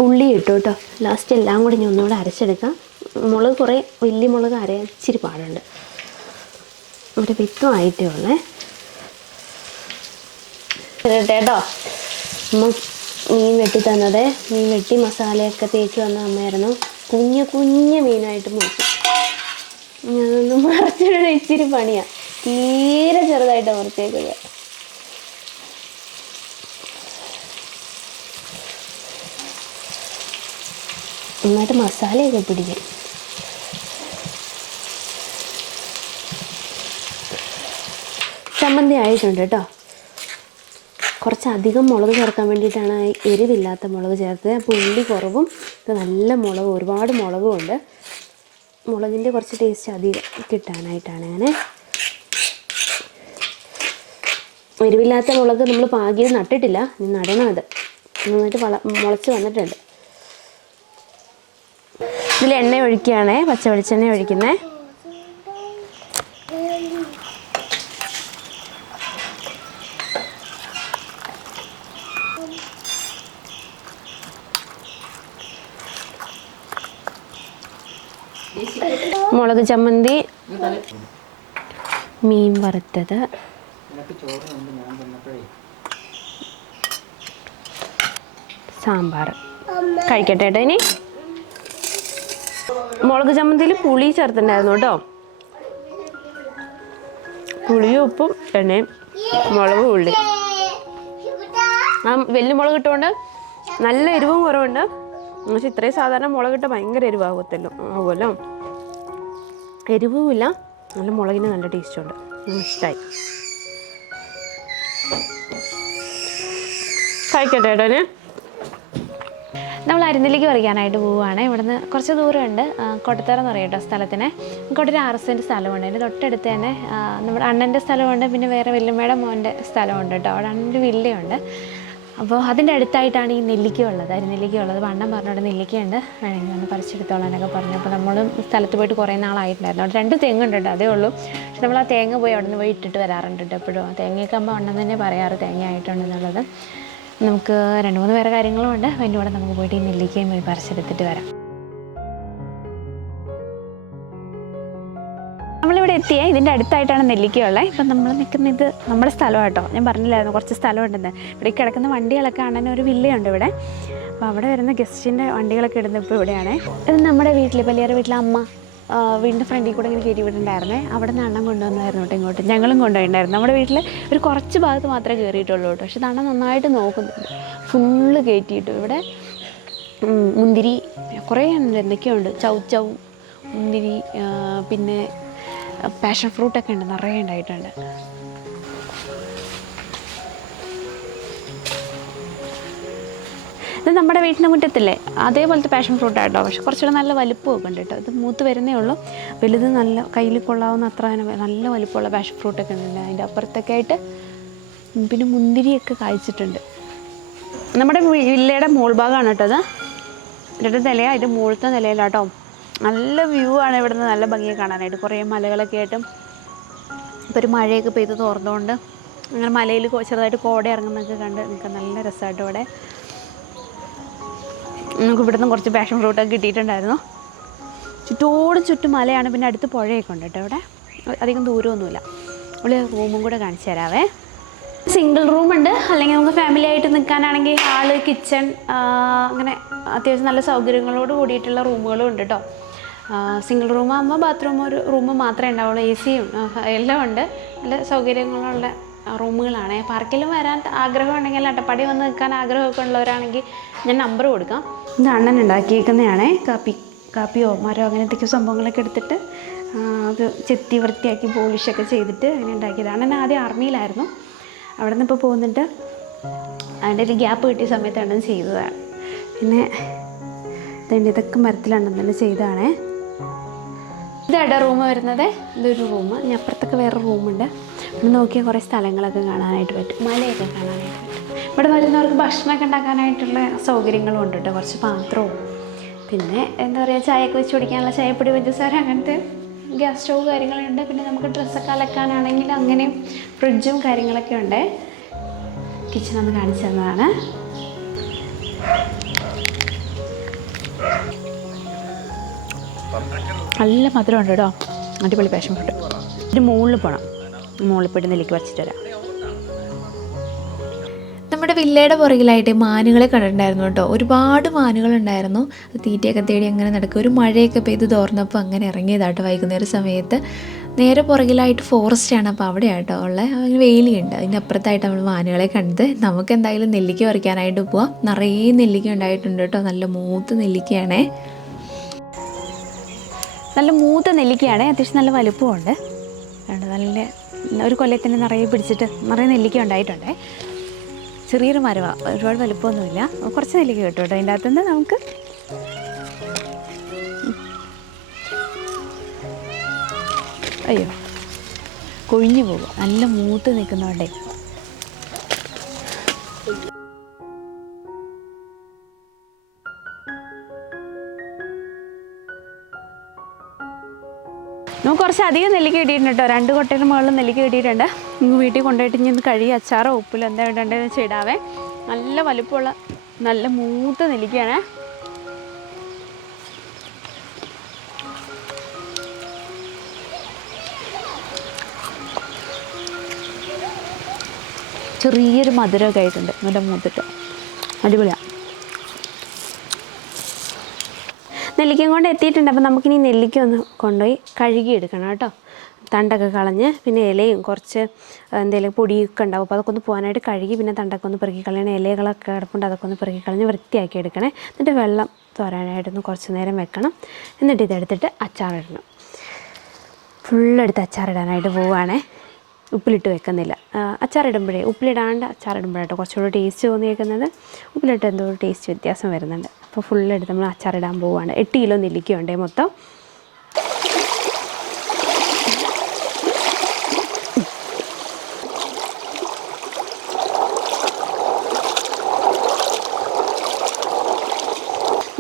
S1: ഉള്ളി ഇട്ടു കേട്ടോ. ലാസ്റ്റ് എല്ലാം കൂടി ഞാൻ ഒന്നുകൂടെ അരച്ചെടുക്കാം. മുളക് കുറേ വലിയ മുളക് അരച്ചിരി പാടുണ്ട്. ഒരു വിത്തും ആയിട്ടേ ഉള്ളേ കേട്ടോ. അമ്മ മീൻ വെട്ടി തന്നത്. മീൻ വെട്ടി മസാലയൊക്കെ തേച്ച് വന്ന അമ്മയായിരുന്നു. കുഞ്ഞു കുഞ്ഞു മീനായിട്ട് മുറിച്ചു ഞാനൊന്ന് മറിച്ചിടണ ഇച്ചിരി പണിയാ. തീരെ ചെറുതായിട്ട് മുറിച്ചേക്കുക നന്നായിട്ട് മസാലയൊക്കെ പിടിക്കും. ചമ്മന്തി ആയിട്ടുണ്ട് കേട്ടോ. കുറച്ചധികം മുളക് ചേർക്കാൻ വേണ്ടിയിട്ടാണ് എരിവില്ലാത്ത മുളക് ചേർത്തത്. അപ്പോൾ ഉള്ളി കുറവും നല്ല മുളകും ഒരുപാട് മുളകും ഉണ്ട്. മുളകിന്റെ കുറച്ച് ടേസ്റ്റ് അധികം കിട്ടാനായിട്ടാണ് അങ്ങനെ. എരിവില്ലാത്ത മുളക് നമ്മൾ പാകിയത് നട്ടിട്ടില്ല. നടണം അത്. നന്നായിട്ട് വള മുളച്ച് വന്നിട്ടുണ്ട്. ഇതിൽ എണ്ണ ഒഴിക്കുകയാണേ. പച്ച വെളിച്ചെണ്ണ ഒഴിക്കുന്നേ. മുളക് ചമ്മന്തി. മീൻ വറുത്തത്. സാമ്പാർ. കഴിക്കട്ടെ ഏട്ടാ ഇനി. മുളക് ചമ്മന്തിയിൽ പുളി ചേർത്തിട്ടുണ്ടായിരുന്നു കേട്ടോ. പുളിയും ഉപ്പും എണ്ണയും മുളകും ഉള്ളി. ആ വലിയ മുളക് ഇട്ടുകൊണ്ട് നല്ല എരിവും കുറവുണ്ട്. പക്ഷെ ഇത്രയും സാധാരണ മുളക് ഇട്ട് ഭയങ്കര എരിവാകത്തല്ലോ ആവുമല്ലോ എരിവുമില്ല. നല്ല മുളകിന് നല്ല ടേസ്റ്റ് ഉണ്ട്. ഇഷ്ടമായി കഴിക്കട്ടെ ഏട്ടനെ?
S2: നമ്മൾ അരുന്നിലേക്ക് പറിക്കാനായിട്ട് പോവുകയാണ്. ഇവിടുന്ന് കുറച്ച് ദൂരമുണ്ട്. കൊട്ടത്തറ എന്ന് പറയും കേട്ടോ സ്ഥലത്തിന്. നമുക്കൊരു ഒരു ആറ് സ്ഥലമുണ്ട്. അതിന്റെ തൊട്ടടുത്ത് തന്നെ നമ്മുടെ അണ്ണന്റെ സ്ഥലമുണ്ട്. പിന്നെ വേറെ വല്യമ്മയുടെ മോന്റെ സ്ഥലമുണ്ട് കേട്ടോ. അവിടെ അണ്ണന്റെ വില്ലയുണ്ട്. അപ്പോൾ അതിന്റെ അടുത്തായിട്ടാണ് ഈ നെല്ലിക്ക ഉള്ളത് അരിനെല്ലിക്ക ഉള്ളത് വണ്ണം പറഞ്ഞോട് നെല്ലിക്കയുണ്ട്. വേണമെങ്കിൽ ഒന്ന് പറിച്ചെടുത്തോളാനൊക്കെ പറഞ്ഞു അപ്പോൾ നമ്മളും സ്ഥലത്ത് പോയിട്ട് കുറേ നാളായിട്ടുണ്ടായിരുന്നു. അവിടെ രണ്ട് തെങ്ങുണ്ട് കേട്ടോ അതേ ഉള്ളൂ. പക്ഷെ നമ്മൾ ആ തേങ്ങ പോയി അവിടെ നിന്ന് പോയി ഇട്ടിട്ട് വരാറുണ്ട് എപ്പോഴും. തേങ്ങയൊക്കെ ആകുമ്പോൾ വണ്ണം തന്നെ പറയാറ് തേങ്ങ ആയിട്ടുണ്ടെന്നുള്ളത് നമുക്ക് രണ്ട് മൂന്ന് വേറെ കാര്യങ്ങളും ഉണ്ട് അതിന്റെ കൂടെ നമുക്ക് പോയിട്ട് ഈ നെല്ലിക്കയും പോയി പറിച്ചെടുത്തിട്ട് വരാം. നമ്മളിവിടെ എത്തിയേ. ഇതിന്റെ അടുത്തായിട്ടാണ് നെല്ലിക്കയുള്ളത് ഇപ്പം നമ്മൾ നിൽക്കുന്ന ഇത് നമ്മുടെ സ്ഥലം കേട്ടോ ഞാൻ പറഞ്ഞില്ലായിരുന്നു കുറച്ച് സ്ഥലമുണ്ടെന്ന്. ഇവിടെ കിടക്കുന്ന വണ്ടികളൊക്കെ കാണാൻ ഒരു വില്ലയുണ്ട് ഇവിടെ. അപ്പോൾ അവിടെ വരുന്ന ഗസ്റ്റിന്റെ വണ്ടികളൊക്കെ ഇടുന്നത് ഇപ്പോൾ ഇവിടെയാണ്. ഇത് നമ്മുടെ വീട്ടിൽ വലിയൊരു വീട്ടിലെ അമ്മ വീടിന്റെ ഫ്രണ്ടിൽ കൂടെ ഇങ്ങനെ കയറി വിട്ടുണ്ടായിരുന്നേ അവിടെ നിന്ന് അണ്ണം കൊണ്ടുവന്നായിരുന്നു കേട്ടോ ഇങ്ങോട്ട്. ഞങ്ങളും കൊണ്ടുപോയിട്ടുണ്ടായിരുന്നു. നമ്മുടെ വീട്ടിൽ ഒരു കുറച്ച് ഭാഗത്ത് മാത്രമേ കയറിയിട്ടുള്ളൂ കേട്ടോ. പക്ഷെ അണ്ണൻ നന്നായിട്ട് നോക്കുന്നുണ്ട്. ഫുള്ള് കയറ്റിയിട്ടു. ഇവിടെ മുന്തിരി കുറേ എന്തൊക്കെയുണ്ട് ചൗ ചൗ
S1: മുന്തിരി പിന്നെ പാഷൻ ഫ്രൂട്ടൊക്കെ ഉണ്ട് നിറയെ ഉണ്ടായിട്ടുണ്ട്. ഇത് നമ്മുടെ വീട്ടിന്റെ മുറ്റത്തില്ലേ? അതേപോലത്തെ പാഷൻ ഫ്രൂട്ട് ആട്ടോ. പക്ഷെ കുറച്ചുകൂടെ നല്ല വലിപ്പമൊക്കെ ഉണ്ട് കേട്ടോ. ഇത് മൂത്ത് വരുന്നേ ഉള്ളൂ. വലുത് നല്ല കയ്യിൽ കൊള്ളാവുന്ന അത്ര തന്നെ നല്ല വലുപ്പമുള്ള പാഷൻ ഫ്രൂട്ടൊക്കെ ഉണ്ട്. അതിന്റെ അപ്പുറത്തൊക്കെ ആയിട്ട് പിന്നെ മുന്തിരിയൊക്കെ കായ്ച്ചിട്ടുണ്ട്. നമ്മുടെ വില്ലയുടെ മോൾ ഭാഗമാണ് കേട്ടോ അത് ഇതിന്റെ നിലയാണ് ഇത് മുകളിലത്തെ നിലയിലാട്ടോ നല്ല വ്യൂ ആണ് ഇവിടുന്ന് നല്ല ഭംഗിയെ കാണാനായിട്ട്. കുറേ മലകളൊക്കെ ആയിട്ടും ഇപ്പോൾ ഒരു മഴയൊക്കെ പെയ്ത് തോർന്നുകൊണ്ട് അങ്ങനെ മലയിൽ ചെറുതായിട്ട് കോട ഇറങ്ങുന്നതൊക്കെ കണ്ട് നമുക്ക് നല്ല രസമായിട്ട് ഇവിടെ. നമുക്ക് ഇവിടുന്ന് കുറച്ച് പാഷൻ ഫ്രൂട്ടൊക്കെ കിട്ടിയിട്ടുണ്ടായിരുന്നു. ചുറ്റോടും ചുറ്റും മലയാണ്. പിന്നെ അടുത്ത് പുഴയൊക്കെ ഉണ്ട് കേട്ടോ ഇവിടെ. അധികം ദൂരമൊന്നുമില്ല. ഇവിടെ റൂമും കൂടെ കാണിച്ചു തരാവേ. സിംഗിൾ റൂം ഉണ്ട്. അല്ലെങ്കിൽ നമുക്ക് ഫാമിലി ആയിട്ട് നിൽക്കാനാണെങ്കിൽ ഹാൾ കിച്ചൺ അങ്ങനെ അത്യാവശ്യം നല്ല സൗകര്യങ്ങളോട് കൂടിയിട്ടുള്ള റൂമുകളും ഉണ്ട് കേട്ടോ. സിംഗിൾ റൂം ആകുമ്പോൾ ബാത്റൂം ഒരു റൂം മാത്രമേ ഉണ്ടാവുള്ളൂ എ സിയും എല്ലാം ഉണ്ട്. നല്ല സൗകര്യങ്ങളുള്ള റൂമുകളാണ്. പാർക്കിലും വരാൻ ആഗ്രഹം ആഗ്രഹമുണ്ടെങ്കിൽ അട്ടപ്പാടി വന്ന് നിൽക്കാൻ ആഗ്രഹമൊക്കെ ഉള്ളവരാണെങ്കിൽ ഞാൻ നമ്പർ കൊടുക്കാം. ഇത് അണ്ണൻ ഉണ്ടാക്കിയേക്കുന്നതാണേ. കാപ്പി കാപ്പിയോ മരോ അങ്ങനത്തെ സംഭവങ്ങളൊക്കെ എടുത്തിട്ട് അത് ചെത്തി വൃത്തിയാക്കി പോളിഷൊക്കെ ചെയ്തിട്ട് അങ്ങനെ ഉണ്ടാക്കിയതാണ്. അണ്ണൻ ആദ്യം ആർമിയിലായിരുന്നു അവിടെ നിന്ന് ഇപ്പോൾ പോകുന്നുണ്ട് അതിന്റെ ഒരു ഗ്യാപ്പ് കിട്ടിയ സമയത്ത് അണ്ണൻ ചെയ്തതാണ്. പിന്നെ ഇതൊക്കെ മരത്തിലാണ് തന്നെ ചെയ്തതാണേ. ഇതാട്ടോ റൂം വരുന്നത്? ഇതൊരു റൂം ഇനി അപ്പുറത്തൊക്കെ വേറെ റൂമുണ്ട്. ഇവിടെ നോക്കിയാൽ കുറേ സ്ഥലങ്ങളൊക്കെ കാണാനായിട്ട് പറ്റും. മലയൊക്കെ കാണാനായിട്ട് പറ്റും. ഇവിടെ വരുന്നവർക്ക് ഭക്ഷണമൊക്കെ ഉണ്ടാക്കാനായിട്ടുള്ള സൗകര്യങ്ങളും ഉണ്ട് കേട്ടോ. കുറച്ച് പാത്രവും. പിന്നെ എന്താ പറയുക ചായയൊക്കെ വെച്ച് കുടിക്കാനുള്ള ചായപ്പൊടി പഞ്ചസാര അങ്ങനത്തെ ഗ്യാസ് സ്റ്റൗവ് കാര്യങ്ങളുണ്ട്. പിന്നെ നമുക്ക് ഡ്രസ്സൊക്കെ അലക്കാനാണെങ്കിൽ അങ്ങനെ ഫ്രിഡ്ജും കാര്യങ്ങളൊക്കെ ഉണ്ട്. കിച്ചൺ ഒന്ന് കാണിച്ചു തന്നതാണ്. നല്ല മധുരമുണ്ട് കേട്ടോ. അടിപൊളി പാഷൻ ഫ്രൂട്ട് ഇതിന് മുകളിൽ പോകണം മുകളിൽ പോയിട്ട് നെല്ലിക്ക് വരച്ചിട്ട് വരാം.
S3: നമ്മുടെ വില്ലയുടെ പുറകിലായിട്ട് മാനുകളെ കണ്ടിട്ടുണ്ടായിരുന്നു കേട്ടോ. ഒരുപാട് മാനുകളുണ്ടായിരുന്നു തീറ്റയൊക്കെ തേടി അങ്ങനെ നടക്കുക. ഒരു മഴയൊക്കെ പെയ്ത് തോർന്നപ്പോൾ അങ്ങനെ ഇറങ്ങിയതാട്ടോ വൈകുന്നേര സമയത്ത്. നേരെ പുറകിലായിട്ട് ഫോറസ്റ്റ് ആണ് അപ്പോൾ അവിടെയാട്ടോ അങ്ങനെ വേലിയുണ്ട്. അതിന്റെ അപ്പുറത്തായിട്ട് നമ്മൾ മാനുകളെ കണ്ടത്. നമുക്ക് എന്തായാലും നെല്ലിക്ക പറിക്കാനായിട്ട് പോവാം. നിറയെ നെല്ലിക്ക ഉണ്ടായിട്ടുണ്ട് കേട്ടോ. നല്ല മൂത്ത് നെല്ലിക്കയാണേ.
S1: നല്ല മൂത്ത നെല്ലിക്കയാണ് അത്യാവശ്യം നല്ല വലുപ്പമുണ്ട്. നല്ല ഒരു കൊല്ലത്തിന് നിറയെ പിടിച്ചിട്ട് നിറയെ നെല്ലിക്ക ഉണ്ടായിട്ടുണ്ട്. ചെറിയൊരു മരവ ഒരുപാട് വലുപ്പമൊന്നുമില്ല. കുറച്ച് നെല്ലിക്ക കിട്ടും കേട്ടോ. അതിന്റെ അകത്തുനിന്ന് നമുക്ക് അയ്യോ കൊഴിഞ്ഞു പോകും. നല്ല മൂത്ത് നിൽക്കുന്നതുകൊണ്ടേ. നമുക്ക് കുറച്ച് അധികം നെല്ലിക്ക കിട്ടിയിട്ടുണ്ട് കേട്ടോ. രണ്ട് കൊട്ടയുടെ മുകളിൽ നെല്ലിക്ക കിട്ടിയിട്ടുണ്ട്. നമുക്ക് വീട്ടിൽ കൊണ്ടുപോയിട്ട് ഇനി ഒന്ന് കഴുകി അച്ചാറോ ഉപ്പിലോ എന്താ ഇടേണ്ടതെന്ന് വെച്ചാൽ ഇടാവേ നല്ല വലുപ്പമുള്ള നല്ല മൂത്ത നെല്ലിക്കയാണ്. ചെറിയൊരു മധുരമൊക്കെ ആയിട്ടുണ്ട്. നല്ല മൂത്തിട്ട്. അടിപൊളിയാണ് നെല്ലിക്കയും കൊണ്ട് എത്തിയിട്ടുണ്ട്. അപ്പോൾ നമുക്കിനി നെല്ലിക്ക ഒന്ന് കൊണ്ടുപോയി കഴുകി എടുക്കണം കേട്ടോ. തണ്ടൊക്കെ കളഞ്ഞ് പിന്നെ ഇലയും കുറച്ച് എന്തെങ്കിലും പൊടിയൊക്കെ ഉണ്ടാവും. അപ്പോൾ അതൊക്കെ ഒന്ന് പോകാനായിട്ട് കഴുകി പിന്നെ തണ്ടൊക്കെ ഒന്ന് പെറുക്കി കളയണം. ഇലകളൊക്കെ കിടപ്പുണ്ട്. അതൊക്കെ ഒന്ന് പെറുക്കി കളഞ്ഞ് വൃത്തിയാക്കി എടുക്കണേ. എന്നിട്ട് വെള്ളം തോരാനായിട്ടൊന്ന് കുറച്ച് നേരം വെക്കണം. എന്നിട്ട് ഇതെടുത്തിട്ട് അച്ചാറിടണം. ഫുള്ളെടുത്ത് അച്ചാറിടാനായിട്ട് പോവുകയാണേ ഉപ്പിലിട്ട് വെക്കുന്നില്ല. അച്ചാറിടുമ്പോഴേ ഉപ്പിലിടാണ്ട് അച്ചാറിടുമ്പോഴാട്ടോ കുറച്ചുകൂടി ടേസ്റ്റ് തോന്നിയേക്കുന്നത്. ഉപ്പിലിട്ട് എന്തോ ടേസ്റ്റ് വ്യത്യാസം വരുന്നുണ്ട്. അപ്പോൾ ഫുള്ളെടുത്ത് നമ്മൾ അച്ചാറിടാൻ പോവുകയാണ് എട്ട് കിലോ നെല്ലിക്കയുണ്ടേ മൊത്തം?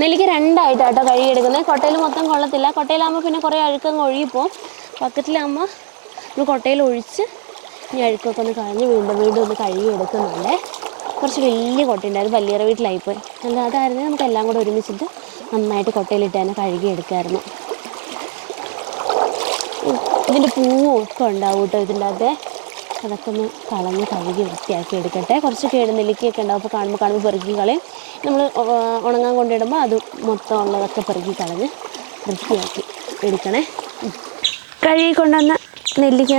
S1: നെല്ലിക്ക രണ്ടായിട്ടാട്ടോ കഴുകിയെടുക്കുന്നത്. കൊട്ടയിൽ മൊത്തം കൊള്ളത്തില്ല. കൊട്ടയിലാകുമ്പോൾ പിന്നെ കുറേ അഴുക്കങ്ങ് ഒഴുകിപ്പോവും. ബക്കറ്റിലാകുമ്പോൾ നമ്മൾ കൊട്ടയിൽ ഒഴിച്ച് ഈ അഴുക്കൊക്കെ ഒന്ന് കളഞ്ഞ് വീണ്ടും വീണ്ടും ഒന്ന് കഴുകി എടുക്കുന്നുണ്ട് കുറച്ച് വലിയ കൊട്ടയുണ്ടായിരുന്നു വലിയറ വീട്ടിലായിപ്പോയി. അല്ല അതായിരുന്നു നമുക്ക് എല്ലാം കൂടെ ഒരുമിച്ചിട്ട് നന്നായിട്ട് കൊട്ടയിലിട്ട് തന്നെ കഴുകി എടുക്കായിരുന്നു ഇതിന്റെ പൂവും ഒക്കെ ഉണ്ടാവും കേട്ടോ ഇതിന്റെ അകത്തെ അതൊക്കെ ഒന്ന് കളഞ്ഞ് കഴുകി വൃത്തിയാക്കി എടുക്കട്ടെ. കുറച്ച് കേട് നെല്ലിക്കയൊക്കെ ഉണ്ടാവും. അപ്പോൾ കാണുമ്പോൾ കാണുമ്പോൾ പെറുക്കി കളയും. നമ്മൾ ഉണങ്ങാൻ കൊണ്ടിടുമ്പോൾ അത് മൊത്തം ഉള്ളതൊക്കെ പെറുക്കി കളഞ്ഞ് വൃത്തിയാക്കി എടുക്കണേ. കഴുകി കൊണ്ടുവന്ന നെല്ലിക്ക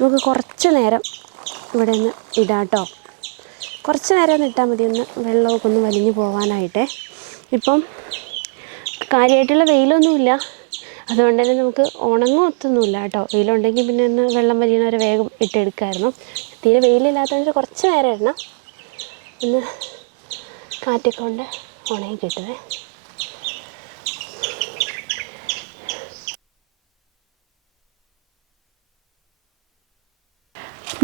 S1: നമുക്ക് കുറച്ച് നേരം ഇവിടെ ഒന്ന് ഇടാട്ടോ കുറച്ച് നേരം ഒന്ന് ഇട്ടാൽ മതി ഒന്ന് വെള്ളമൊക്കെ ഒന്ന് വലിഞ്ഞു പോകാനായിട്ടേ ഇപ്പം കാര്യമായിട്ടുള്ള വെയിലൊന്നുമില്ല. അതുകൊണ്ട് തന്നെ നമുക്ക് ഉണങ്ങത്തൊന്നുമില്ല കേട്ടോ. വെയിലുണ്ടെങ്കിൽ പിന്നെ ഒന്ന് വെള്ളം വലിയണവരെ വേഗം ഇട്ടെടുക്കായിരുന്നു. തീരെ വെയിലില്ലാത്തതുകൊണ്ട് കുറച്ച് നേരം ഇടണം. ഒന്ന് കാറ്റൊക്കെ കൊണ്ട് ഉണങ്ങി കിട്ടുവേ.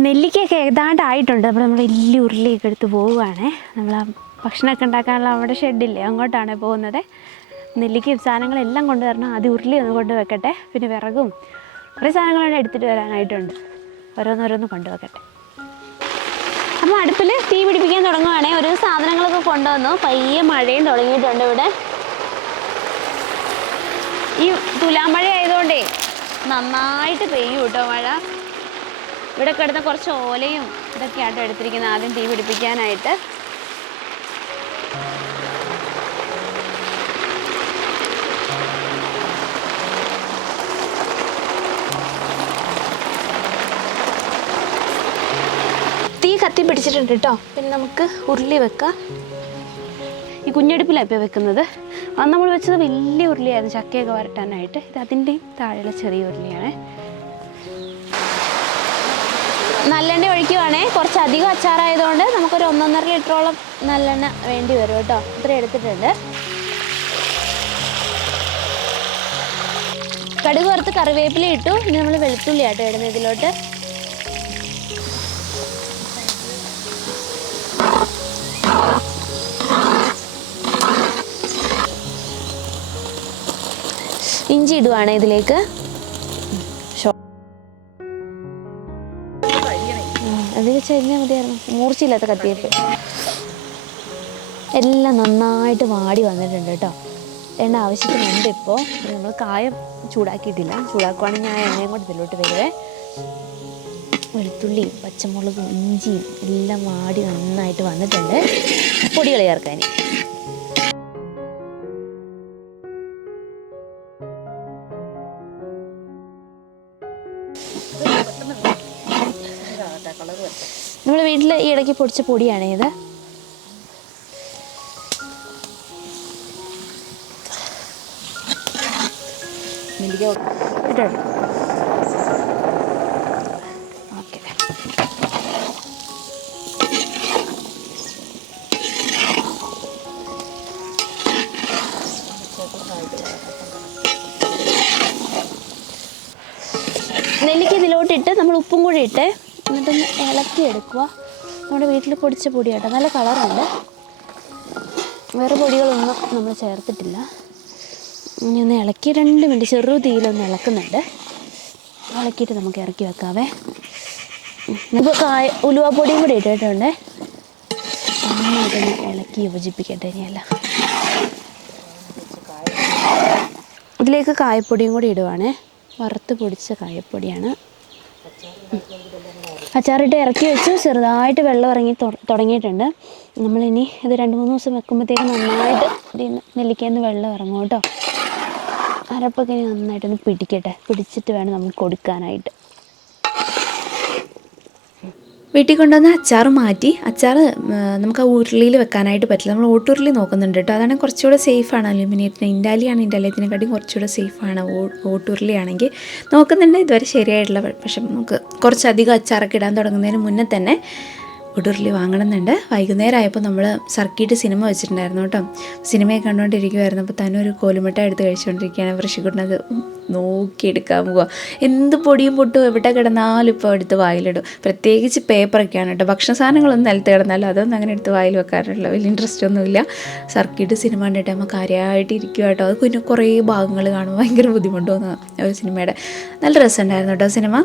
S1: നെല്ലിക്കയൊക്കെ ഏതാണ്ട് ആയിട്ടുണ്ട് അപ്പോൾ നമ്മൾ വലിയ ഉരുളിയൊക്കെ എടുത്ത് പോവുകയാണേ. നമ്മൾ ആ ഭക്ഷണമൊക്കെ ഉണ്ടാക്കാനുള്ള നമ്മുടെ ഷെഡില്ലേ? അങ്ങോട്ടാണ് പോകുന്നത്. നെല്ലിക്കയും സാധനങ്ങളെല്ലാം കൊണ്ടുവരണം. ആദ്യം ഉരുളി ഒന്ന് കൊണ്ട് വെക്കട്ടെ പിന്നെ വിറകും. കുറേ സാധനങ്ങളാണ് എടുത്തിട്ട് വരാനായിട്ടുണ്ട്. ഓരോന്നോരോന്ന് കൊണ്ടുവെക്കട്ടെ. അപ്പോൾ അടുപ്പിൽ തീ പിടിപ്പിക്കാൻ തുടങ്ങുവാണേ. ഒരു സാധനങ്ങളൊക്കെ കൊണ്ടുവന്നു. പയ്യെ മഴയും തുടങ്ങിയിട്ടുണ്ട് ഇവിടെ. ഈ തുലാമഴ ആയതുകൊണ്ടേ നന്നായിട്ട് പെയ്യും കേട്ടോ മഴ. ഇവിടെ കിടന്ന കുറച്ച് ഓലയും ഇതൊക്കെയാണ് എടുത്തിരിക്കുന്നത്. ആദ്യം തീ പിടിപ്പിക്കാനായിട്ട്. തീ കത്തി പിടിച്ചിട്ടുണ്ട് കേട്ടോ പിന്നെ നമുക്ക് ഉരുളി വെക്കാം. ഈ കുഞ്ഞടുപ്പിലാണ് ഇപ്പോൾ വെക്കുന്നത്. അത് നമ്മൾ വെച്ചത് വലിയ ഉരുളിയായിരുന്നു. ചക്കയൊക്കെ വരട്ടാനായിട്ട്. ഇത് അതിന്റെയും താഴെയുള്ള ചെറിയ ഉരുളിയാണ്. നല്ലെണ്ണ ഒഴിക്കുവാണേ. കുറച്ച് അധികം അച്ചാറായതുകൊണ്ട് നമുക്കൊരു ഒന്നൊന്നര ലിറ്ററോളം നല്ലെണ്ണ വേണ്ടി വരും കേട്ടോ. ഇത്ര എടുത്തിട്ടുണ്ട്. കടുക് വറുത്ത് കറിവേപ്പില ഇട്ടു. ഇനി നമ്മൾ വെളുത്തുള്ളി ആട്ടോ ഇടുന്നത് ഇതിലോട്ട്. ഇഞ്ചി ഇടുവാണേ ഇതിലേക്ക്. ചെരിഞ്ഞാൽ മതിയായിരുന്നു. മൂർച്ചയില്ലാത്ത കത്തിയപ്പ്. എല്ലാം നന്നായിട്ട് വാടി വന്നിട്ടുണ്ട് കേട്ടോ. എണ്ണ ആവശ്യത്തിനുണ്ട് ഇപ്പോൾ നമ്മൾ കായം ചൂടാക്കിയിട്ടില്ല. ചൂടാക്കുവാണെങ്കിൽ ഞാൻ എണ്ണയും കൂടെ ഇതിലോട്ട് വരുവേ വെളുത്തുള്ളിയും പച്ചമുളകും ഇഞ്ചിയും എല്ലാം വാടി നന്നായിട്ട് വന്നിട്ടുണ്ട്. പൊടികൾ ചേർക്കാൻ ഈ ഇടയ്ക്ക് പൊടിച്ച പൊടിയാണ് ഇത്. നെല്ലിക്ക ഇതിലോട്ടിട്ട് നമ്മൾ ഉപ്പും കൂടി ഇട്ട് എന്നിട്ടൊന്ന് ഇളക്കി എടുക്കുക നമ്മുടെ വീട്ടിൽ പൊടിച്ച പൊടിയാട്ടോ. നല്ല കളറുണ്ട്. വേറെ പൊടികളൊന്നും നമ്മൾ ചേർത്തിട്ടില്ല. ഇനി ഒന്ന് ഇളക്കി രണ്ട് മിനിറ്റ് ചെറു തീയിലൊന്ന് ഇളക്കുന്നുണ്ട്. ഇളക്കിയിട്ട് നമുക്ക് ഇറക്കി വെക്കാവേ. നമുക്ക് കായ ഉലുവാപ്പൊടിയും കൂടി ഇട്ടിട്ടുണ്ട്. ഇളക്കി യോജിപ്പിക്കട്ടെ ഇനിയല്ല ഇതിലേക്ക് കായപ്പൊടിയും കൂടി ഇടുവാണേ. വറുത്ത് പൊടിച്ച കായപ്പൊടിയാണ്. അച്ചാറിട്ട് ഇറക്കി വെച്ചു. ചെറുതായിട്ട് വെള്ളം ഇറങ്ങി തുടങ്ങിയിട്ടുണ്ട്. നമ്മളിനി ഇത് രണ്ട് മൂന്ന് ദിവസം വെക്കുമ്പോഴത്തേക്ക് നന്നായിട്ട് നെല്ലിക്കയിൽ വെള്ളം ഇറങ്ങും കേട്ടോ. അരപ്പൊക്കെ ഇനി നന്നായിട്ടൊന്ന് പിടിക്കട്ടെ. പിടിച്ചിട്ട് വേണം നമുക്ക് കൊടുക്കാനായിട്ട്.
S3: വീട്ടിൽ കൊണ്ടുവന്ന അച്ചാർ മാറ്റി. അച്ചാർ നമുക്ക് ആ ഉരുളിയിൽ വെക്കാനായിട്ട് പറ്റില്ല. നമ്മൾ ഓട്ടുരുളി നോക്കുന്നുണ്ട് കേട്ടോ. അതാണ് കുറച്ചുകൂടെ സേഫാണ് അലുമിനിയത്തിന്. ഇൻഡാലിയാണ് ഇൻഡാലിയത്തിനെക്കാട്ടിയും കുറച്ചുകൂടെ സേഫാണ് ഓട്ടുരുളിയാണെങ്കിൽ. നോക്കുന്നുണ്ട് ഇതുവരെ ശരിയായിട്ടുള്ള പക്ഷെ നമുക്ക് കുറച്ചധികം അച്ചാറൊക്കെ ഇടാൻ തുടങ്ങുന്നതിന് മുന്നേ തന്നെ ഒടുരുളി വാങ്ങണമെന്നുണ്ട്. വൈകുന്നേരം ആയപ്പോൾ നമ്മൾ സർക്കിട്ട് സിനിമ വെച്ചിട്ടുണ്ടായിരുന്നു കേട്ടോ. സിനിമയെ കണ്ടുകൊണ്ടിരിക്കുമായിരുന്നു അപ്പോൾ തന്നെ ഒരു കോലുമിട്ട എടുത്ത് കഴിച്ചുകൊണ്ടിരിക്കുകയാണ്. വൃഷിക്കുട്ടനത് നോക്കിയെടുക്കാൻ പോവുക എന്ത് പൊടിയും പൊട്ടും എവിടെ കിടന്നാലും ഇപ്പോൾ എടുത്ത് വായിലിടും. പ്രത്യേകിച്ച് പേപ്പറൊക്കെയാണ് കേട്ടോ. ഭക്ഷണ സാധനങ്ങളൊന്നും നിലത്ത് കിടന്നാലും അതൊന്നും അങ്ങനെ എടുത്ത് വായിൽ വെക്കാറുള്ള വലിയ ഇൻട്രസ്റ്റ് ഒന്നുമില്ല. സർക്കിട്ട് സിനിമ കണ്ടിട്ട് നമ്മൾ കാര്യമായിട്ട് ഇരിക്കുക കേട്ടോ. അത് പിന്നെ കുറേ ഭാഗങ്ങൾ കാണുമ്പോൾ ഭയങ്കര ബുദ്ധിമുട്ട് തോന്നുക. ഒരു സിനിമയുടെ. നല്ല രസമുണ്ടായിരുന്നു കേട്ടോ സിനിമ.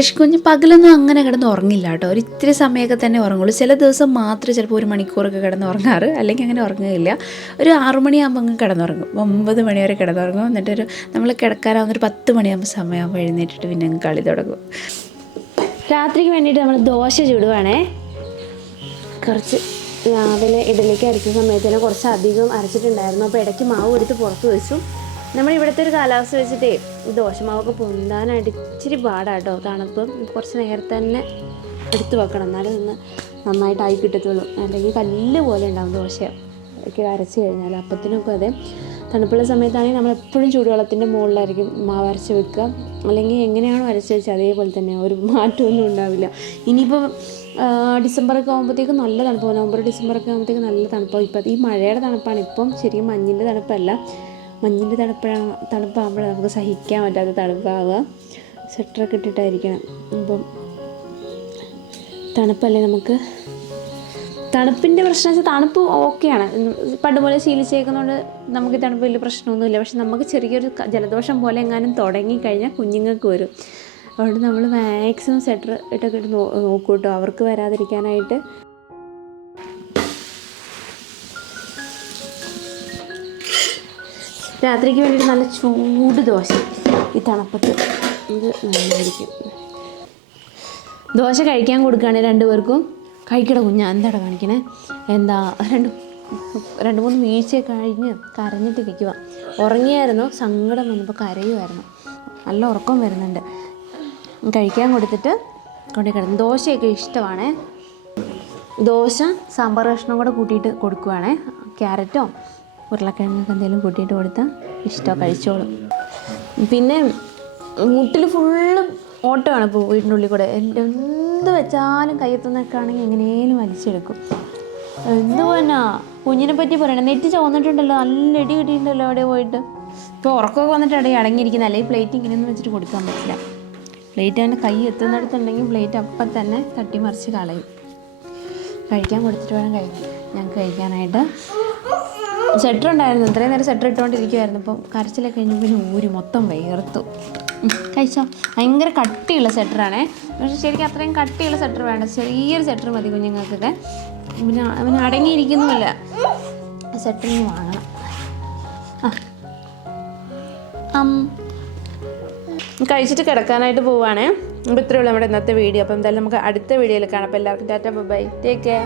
S3: ഋഷിക്കുഞ്ഞ് പകലൊന്നും അങ്ങനെ കിടന്ന് ഉറങ്ങില്ല കേട്ടോ. ഒരു ഇത്തിരി സമയമൊക്കെ തന്നെ ഉറങ്ങുള്ളൂ. ചില ദിവസം മാത്രമേ ചിലപ്പോൾ ഒരു മണിക്കൂറൊക്കെ കിടന്ന് ഉറങ്ങാറ്. അല്ലെങ്കിൽ അങ്ങനെ ഉറങ്ങുകയില്ല. ഒരു ആറു മണിയാകുമ്പോൾ അങ്ങ് കിടന്നുറങ്ങും. ഒമ്പത് മണി വരെ കിടന്നുറങ്ങും. എന്നിട്ട് ഒരു നമ്മൾ കിടക്കാനാവുന്ന ഒരു പത്ത് മണിയാകുമ്പോൾ സമയമാകുമ്പോൾ എഴുന്നേറ്റിട്ട് പിന്നെ അങ്ങ് കളി തുടങ്ങും.
S1: രാത്രിക്ക് വേണ്ടിയിട്ട് നമ്മൾ ദോശ ചുടുവാണേ. കുറച്ച് രാവിലെ ഇഡലിക്ക് അരച്ച സമയത്ത് തന്നെ കുറച്ച് അധികം അരച്ചിട്ടുണ്ടായിരുന്നു. അപ്പോൾ ഇടയ്ക്ക് മാവ് എടുത്ത് പുറത്ത് വെച്ചു. നമ്മൾ ഇവിടുത്തെ ഒരു കാലാവസ്ഥ വെച്ചിട്ടേ ദോശമാവൊക്കെ പൊന്താനായിട്ട് ഇച്ചിരി പാടാട്ടോ തണുപ്പം കുറച്ച് നേരത്തെ തന്നെ എടുത്തു വെക്കണം. എന്നാലും ഒന്ന് നന്നായിട്ടായി കിട്ടത്തുള്ളൂ. അല്ലെങ്കിൽ കല്ല് പോലെ ഉണ്ടാവും ദോശ ഒക്കെ അരച്ച് കഴിഞ്ഞാൽ. അപ്പത്തിനൊക്കെ അതെ തണുപ്പുള്ള സമയത്താണെങ്കിൽ നമ്മൾ എപ്പോഴും ചൂടുവെള്ളത്തിന്റെ മുകളിലായിരിക്കും മാവ് അരച്ച് വെക്കുക. അല്ലെങ്കിൽ എങ്ങനെയാണോ അരച്ച് വെച്ചത് അതേപോലെ തന്നെ ഒരു മാറ്റമൊന്നും ഉണ്ടാവില്ല. ഇനിയിപ്പോൾ ഡിസംബറൊക്കെ ആകുമ്പോഴത്തേക്ക് നല്ല തണുപ്പ് നവംബർ ഡിസംബറൊക്കെ ആകുമ്പോഴത്തേക്ക് നല്ല തണുപ്പാണ് ഇപ്പം ഈ മഴയുടെ തണുപ്പാണ്. ഇപ്പം ശരിക്കും മഞ്ഞിന്റെ തണുപ്പല്ല. മഞ്ഞിന്റെ തണുപ്പാണ് തണുപ്പാകുമ്പോഴാണ് നമുക്ക് സഹിക്കാൻ പറ്റാത്ത തണുപ്പാവുക. സ്വെറ്ററൊക്കെ ഇട്ടിട്ടായിരിക്കണം. അപ്പം തണുപ്പല്ലേ നമുക്ക്? തണുപ്പിന്റെ പ്രശ്നം വെച്ചാൽ തണുപ്പ് ഓക്കെയാണ്. പണ്ട് പോലെ ശീലിച്ചേക്കുന്നതുകൊണ്ട് നമുക്ക് തണുപ്പ് വലിയ പ്രശ്നമൊന്നുമില്ല. പക്ഷെ നമുക്ക് ചെറിയൊരു ജലദോഷം പോലെ എങ്ങാനും തുടങ്ങിക്കഴിഞ്ഞാൽ കുഞ്ഞുങ്ങൾക്ക് വരും. അതുകൊണ്ട് നമ്മൾ മാക്സിമം സ്വെറ്റർ ഇട്ടൊക്കെ ഇട്ട് നോക്കൂട്ടോ. അവർക്ക് വരാതിരിക്കാനായിട്ട്. രാത്രിക്ക് വേണ്ടിയിട്ട് നല്ല ചൂട് ദോശ. ഈ തണുപ്പത്ത് ഇത് നല്ലതായിരിക്കും ദോശ കഴിക്കാൻ കൊടുക്കുകയാണ് രണ്ടുപേർക്കും കഴിക്കട കുഞ്ഞാ എന്താടാ കാണിക്കണേ? എന്താ രണ്ട് രണ്ട് മൂന്ന് വീഴ്ചയൊക്കെ കഴിഞ്ഞ് കരഞ്ഞിട്ട് ഇരിക്കുക ഉറങ്ങിയായിരുന്നു സങ്കടം വന്നപ്പോൾ കരയുമായിരുന്നു നല്ല ഉറക്കം വരുന്നുണ്ട്. കഴിക്കാൻ കൊടുത്തിട്ട് കൊണ്ടു കിടന്നു. ദോശയൊക്കെ ഇഷ്ടമാണേ. ദോശ സാമ്പാർ കഷ്ണം കൂടെ കൂട്ടിയിട്ട് കൊടുക്കുവാണേ. ക്യാരറ്റോ ഉരുളക്കിഴങ്ങൊക്കെ എന്തെങ്കിലും കൂട്ടിയിട്ട് കൊടുത്താൽ ഇഷ്ടം കഴിച്ചോളും. പിന്നെ മുട്ടിൽ ഫുള്ള് ഓട്ടമാണ് ഇപ്പോൾ വീടിന്റെ ഉള്ളിൽ കൂടെ. എന്ത് വെച്ചാലും കയ്യെത്തുന്നൊക്കെ ആണെങ്കിൽ എങ്ങനെയും വലിച്ചെടുക്കും. എന്ത് കുഞ്ഞിനെ പറ്റി പറയണം. നെറ്റ് ചോന്നിട്ടുണ്ടല്ലോ നല്ല ഇടി കിട്ടിയിട്ടുണ്ടല്ലോ അവിടെ പോയിട്ട്. ഇപ്പോൾ ഉറക്കമൊക്കെ വന്നിട്ട് അവിടെ അടങ്ങിയിരിക്കുന്ന അല്ലെങ്കിൽ പ്ലേറ്റ് ഇങ്ങനെയൊന്നും വെച്ചിട്ട് കൊടുക്കാൻ പറ്റില്ല. പ്ലേറ്റ് അവന്റെ കൈ എത്തുന്നിടത്തുണ്ടെങ്കിൽ പ്ലേറ്റ് അപ്പം തന്നെ തട്ടിമറിച്ച് കളയും. കഴിക്കാൻ കൊടുത്തിട്ട് വേണം കഴിക്കാൻ. ഞങ്ങൾക്ക് കഴിക്കാനായിട്ട് സെറ്റർ ഉണ്ടായിരുന്നു. ഇത്രയും നേരം സെറ്റർ ഇട്ടുകൊണ്ടിരിക്കുമായിരുന്നു അപ്പം കരച്ചിലൊക്കെ കഴിഞ്ഞ് പിന്നെ ഊരി മൊത്തം വേർത്തു. കഴിച്ചോ? ഭയങ്കര കട്ടിയുള്ള സെറ്ററാണേ പക്ഷെ ശരിക്കും അത്രയും കട്ടിയുള്ള സെറ്റർ വേണ്ട. ചെറിയൊരു സെറ്റർ മതി കുഞ്ഞുങ്ങൾക്കൊക്കെ പിന്നെ അവന് അടങ്ങിയിരിക്കുന്നുമില്ല. സെറ്ററിന് വാങ്ങണം. കഴിച്ചിട്ട് കിടക്കാനായിട്ട് പോവാണേ. അപ്പോൾ ഇത്രയേ ഉള്ളൂ നമ്മുടെ ഇന്നത്തെ വീഡിയോ. അപ്പം എന്തായാലും നമുക്ക് അടുത്ത വീഡിയോയിൽ കാണാം. അപ്പോൾ എല്ലാവർക്കും ടാറ്റ ബൈ ടേക്ക് കെയർ